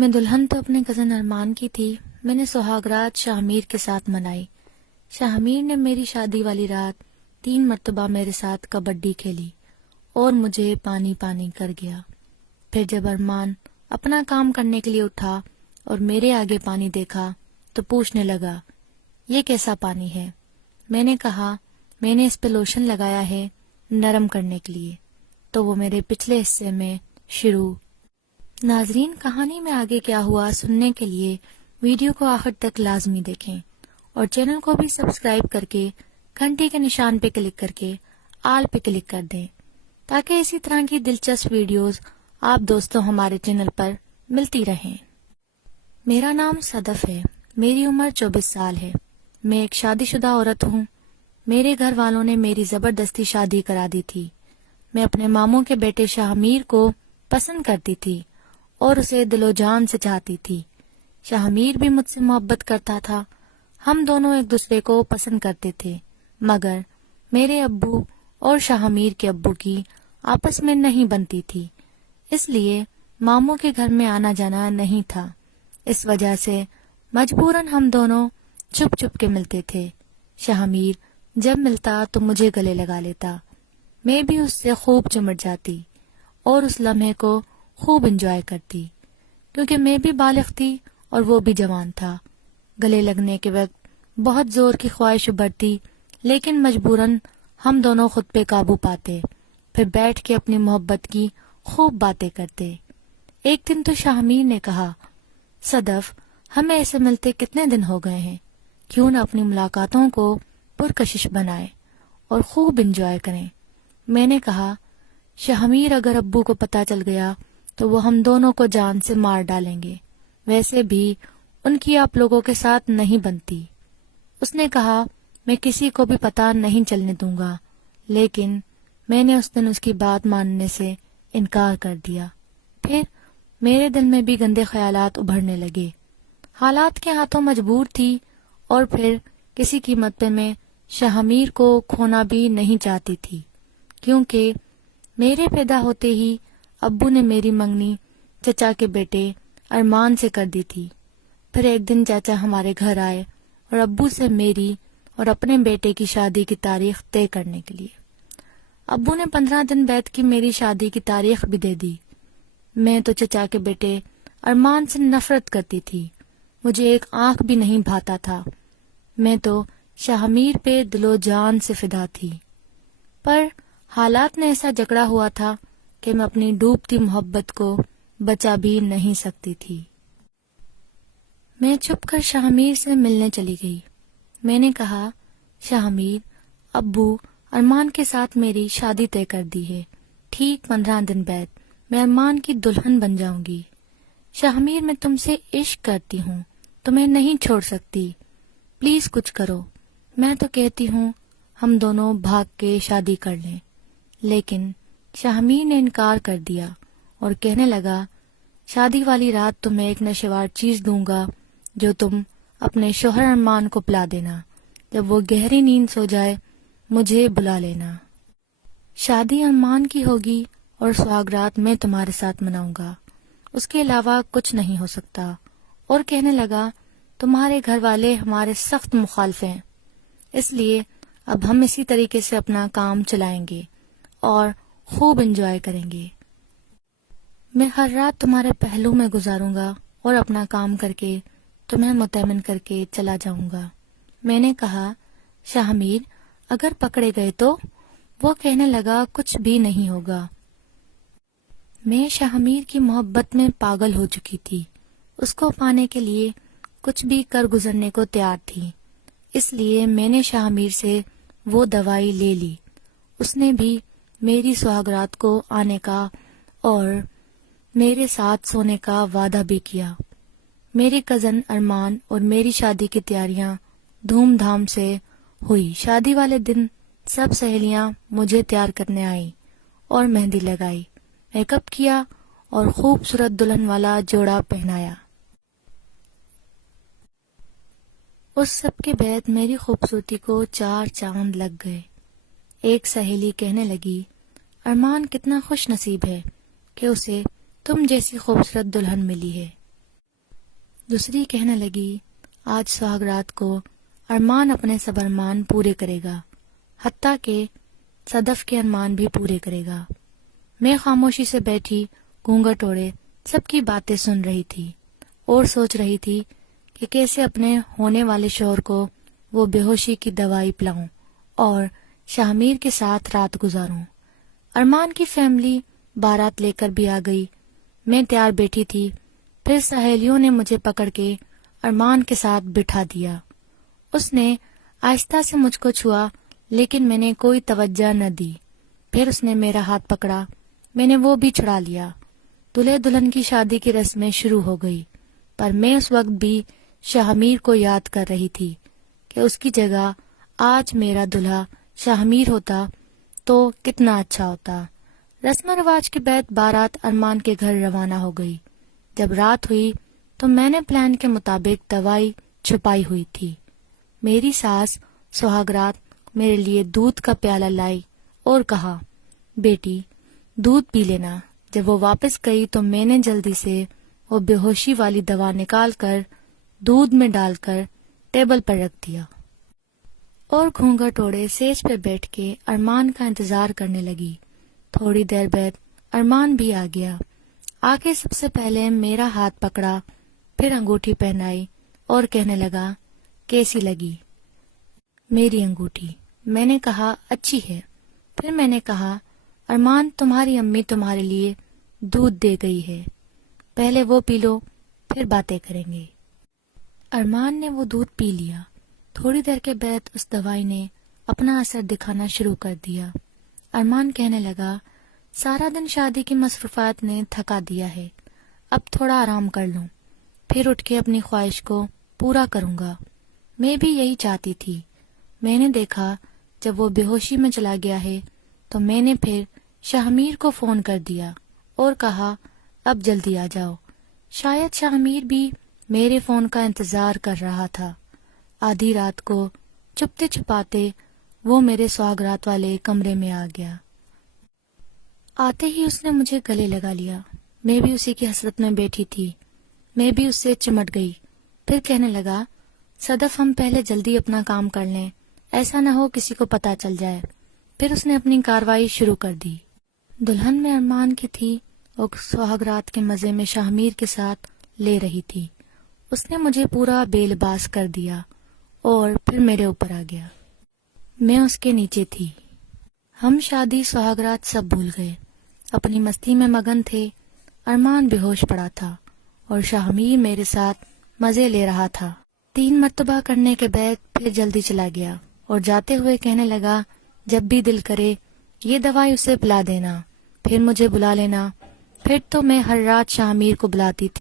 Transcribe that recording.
میں دلہن تو اپنے کزن ارمان کی تھی. میں نے سہاگرات شاہمیر کے ساتھ منائی. شاہمیر نے میری شادی والی رات 3 مرتبہ میرے ساتھ کبڈی کھیلی اور مجھے پانی پانی کر گیا. پھر جب ارمان اپنا کام کرنے کے لیے اٹھا اور میرے آگے پانی دیکھا تو پوچھنے لگا، یہ کیسا پانی ہے؟ میں نے کہا، میں نے اس پہ لوشن لگایا ہے نرم کرنے کے لیے. تو وہ میرے پچھلے حصے میں شروع. ناظرین، کہانی میں آگے کیا ہوا سننے کے لیے ویڈیو کو آخر تک لازمی دیکھیں اور چینل کو بھی سبسکرائب کر کے گھنٹی کے نشان پہ کلک کر کے آل پہ کلک کر دیں تاکہ اسی طرح کی دلچسپ ویڈیوز آپ دوستوں ہمارے چینل پر ملتی رہیں. میرا نام صدف ہے. میری عمر 24 سال ہے. میں ایک شادی شدہ عورت ہوں. میرے گھر والوں نے میری زبردستی شادی کرا دی تھی. میں اپنے ماموں کے بیٹے شاہمیر کو پسند کرتی تھی اور اسے دل و جان سے چاہتی تھی. شاہمیر بھی مجھ سے محبت کرتا تھا. ہم دونوں ایک دوسرے کو پسند کرتے تھے، مگر میرے ابو اور شاہمیر کے ابو کی آپس میں نہیں بنتی تھی، اس لیے ماموں کے گھر میں آنا جانا نہیں تھا. اس وجہ سے مجبوراً ہم دونوں چھپ چھپ کے ملتے تھے. شاہمیر جب ملتا تو مجھے گلے لگا لیتا. میں بھی اس سے خوب چمٹ جاتی اور اس لمحے کو خوب انجوائے کرتی، کیونکہ میں بھی بالغ تھی اور وہ بھی جوان تھا. گلے لگنے کے وقت بہت زور کی خواہش ابھرتی، لیکن مجبوراً ہم دونوں خود پہ قابو پاتے، پھر بیٹھ کے اپنی محبت کی خوب باتیں کرتے. ایک دن تو شاہمیر نے کہا، صدف، ہمیں ایسے ملتے کتنے دن ہو گئے ہیں، کیوں نہ اپنی ملاقاتوں کو پرکشش بنائے اور خوب انجوائے کریں. میں نے کہا، شاہمیر، اگر ابو کو پتہ چل گیا تو وہ ہم دونوں کو جان سے مار ڈالیں گے. ویسے بھی ان کی آپ لوگوں کے ساتھ نہیں بنتی. اس نے کہا، میں کسی کو بھی پتہ نہیں چلنے دوں گا. لیکن میں نے اس دن اس کی بات ماننے سے انکار کر دیا. پھر میرے دل میں بھی گندے خیالات ابھرنے لگے. حالات کے ہاتھوں مجبور تھی اور پھر کسی قیمت پہ میں شاہمیر کو کھونا بھی نہیں چاہتی تھی، کیونکہ میرے پیدا ہوتے ہی ابو نے میری منگنی چچا کے بیٹے ارمان سے کر دی تھی. پھر ایک دن چاچا ہمارے گھر آئے اور ابو سے میری اور اپنے بیٹے کی شادی کی تاریخ طے کرنے کے لیے. ابو نے 15 دن بعد کی میری شادی کی تاریخ بھی دے دی. میں تو چچا کے بیٹے ارمان سے نفرت کرتی تھی. مجھے ایک آنکھ بھی نہیں بھاتا تھا. میں تو شاہمیر پہ دل و جان سے فدا تھی، پر حالات نے ایسا جکڑا ہوا تھا کہ میں اپنی ڈوبتی محبت کو بچا بھی نہیں سکتی تھی. میں چھپ کر شاہمیر سے ملنے چلی گئی. میں نے کہا، شاہمیر، ابو ارمان کے ساتھ میری شادی طے کر دی ہے. ٹھیک 15 دن بعد میں ارمان کی دلہن بن جاؤں گی. شاہمیر، میں تم سے عشق کرتی ہوں، تمہیں نہیں چھوڑ سکتی. پلیز کچھ کرو. میں تو کہتی ہوں ہم دونوں بھاگ کے شادی کر لیں. لیکن شاہمیر نے انکار کر دیا اور کہنے لگا، شادی والی رات تمہیں ایک نشیوار چیز دوں گا جو تم اپنے شوہر ارمان کو پلا دینا. جب وہ گہری نیند سو جائے مجھے بلا لینا. شادی ارمان کی ہوگی اور سہاگرات میں تمہارے ساتھ مناؤں گا. اس کے علاوہ کچھ نہیں ہو سکتا. اور کہنے لگا، تمہارے گھر والے ہمارے سخت مخالف ہیں، اس لیے اب ہم اسی طریقے سے اپنا کام چلائیں گے اور خوب انجوائے کریں گے. میں ہر رات تمہارے پہلو میں گزاروں گا اور اپنا کام کر کے تمہیں مطمئن کر کے چلا جاؤں گا. میں نے کہا، شاہمیر، اگر پکڑے گئے تو؟ وہ کہنے لگا، کچھ بھی نہیں ہوگا. میں شاہمیر کی محبت میں پاگل ہو چکی تھی. اس کو پانے کے لیے کچھ بھی کر گزرنے کو تیار تھی. اس لیے میں نے شاہمیر سے وہ دوائی لے لی. اس نے بھی میری سہاگرات کو آنے کا اور میرے ساتھ سونے کا وعدہ بھی کیا. میرے کزن ارمان اور میری شادی کی تیاریاں دھوم دھام سے ہوئی. شادی والے دن سب سہیلیاں مجھے تیار کرنے آئیں اور مہندی لگائی، میک اپ کیا اور خوبصورت دلہن والا جوڑا پہنایا. اس سب کے بعد میری خوبصورتی کو 4 چاند لگ گئے. ایک سہیلی کہنے لگی، ارمان کتنا خوش نصیب ہے کہ اسے تم جیسی خوبصورت دلہن ملی ہے. دوسری کہنے لگی آج سہاگ رات کو ارمان اپنے سب ارمان پورے کرے گا، حتیٰ کہ صدف کے ارمان بھی پورے کرے گا۔ میں خاموشی سے بیٹھی گھونگھٹ اوڑے سب کی باتیں سن رہی تھی اور سوچ رہی تھی کہ کیسے اپنے ہونے والے شوہر کو وہ بے ہوشی کی دوائی پلاؤں اور شاہ میر کے ساتھ رات گزاروں۔ ارمان کی فیملی بارات لے کر بھی آ گئی۔ میں تیار بیٹھی تھی، پھر سہیلیوں نے مجھے پکڑ کے ارمان کے ساتھ بٹھا دیا۔ اس نے آہستہ سے مجھ کو چھوا، لیکن میں نے کوئی توجہ نہ دی۔ پھر اس نے میرا ہاتھ پکڑا، میں نے وہ بھی چھڑا لیا۔ دلہے دلہن کی شادی کی رسمیں شروع ہو گئی، پر میں اس وقت بھی شاہ میر کو یاد کر رہی تھی کہ اس کی جگہ آج میرا دلہا شاہ میر ہوتا تو کتنا اچھا ہوتا۔ رسم و رواج کے بعد بارات ارمان کے گھر روانہ ہو گئی۔ جب رات ہوئی تو میں نے پلان کے مطابق دوائی چھپائی ہوئی تھی۔ میری ساس سہاگ رات میرے لیے دودھ کا پیالہ لائی اور کہا، بیٹی دودھ پی لینا۔ جب وہ واپس گئی تو میں نے جلدی سے وہ بے ہوشی والی دوا نکال کر دودھ میں ڈال کر ٹیبل پر رکھ دیا اور گھونگھٹ اوڑے سیج پہ بیٹھ کے ارمان کا انتظار کرنے لگی۔ تھوڑی دیر بعد ارمان بھی آ گیا۔ آگے سب سے پہلے میرا ہاتھ پکڑا، پھر انگوٹھی پہنائی اور کہنے لگا، کیسی لگی میری انگوٹھی؟ میں نے کہا اچھی ہے۔ پھر میں نے کہا، ارمان تمہاری امی تمہارے لیے دودھ دے گئی ہے، پہلے وہ پی لو پھر باتیں کریں گے۔ ارمان نے وہ دودھ پی لیا۔ تھوڑی دیر کے بعد اس دوائی نے اپنا اثر دکھانا شروع کر دیا۔ ارمان کہنے لگا، سارا دن شادی کی مصروفات نے تھکا دیا ہے، اب تھوڑا آرام کر لوں، پھر اٹھ کے اپنی خواہش کو پورا کروں گا۔ میں بھی یہی چاہتی تھی۔ میں نے دیکھا جب وہ بے ہوشی میں چلا گیا ہے تو میں نے پھر شاہ میر کو فون کر دیا اور کہا، اب جلدی آ جاؤ۔ شاید شاہ میر بھی میرے فون کا انتظار کر رہا تھا۔ آدھی رات کو چھپتے چھپاتے وہ میرے سہاگ رات والے کمرے میں آ گیا۔ آتے ہی اس نے مجھے گلے لگا لیا۔ میں بھی اسی کی حسرت میں بیٹھی تھی۔ میں بھی اس سے چمٹ گئی۔ پھر کہنے لگا، صدف ہم پہلے جلدی اپنا کام کر لیں، ایسا نہ ہو کسی کو پتہ چل جائے۔ پھر اس نے اپنی کارروائی شروع کر دی۔ دلہن میں ارمان کی تھی اور سہاگ رات کے مزے میں شاہ میر کے ساتھ لے رہی تھی۔ اس نے مجھے پورا بے لباس کر دیا اور پھر میرے اوپر آ گیا۔ میں اس کے نیچے تھی۔ ہم شادی سہاگ رات سب بھول گئے، اپنی مستی میں مگن تھے۔ ارمان بے ہوش پڑا تھا اور شاہ میر میرے ساتھ مزے لے رہا تھا۔ 3 مرتبہ کرنے کے بعد پھر جلدی چلا گیا اور جاتے ہوئے کہنے لگا، جب بھی دل کرے یہ دوائی اسے پلا دینا، پھر مجھے بلا لینا۔ پھر تو میں ہر رات شاہ میر کو بلاتی تھی۔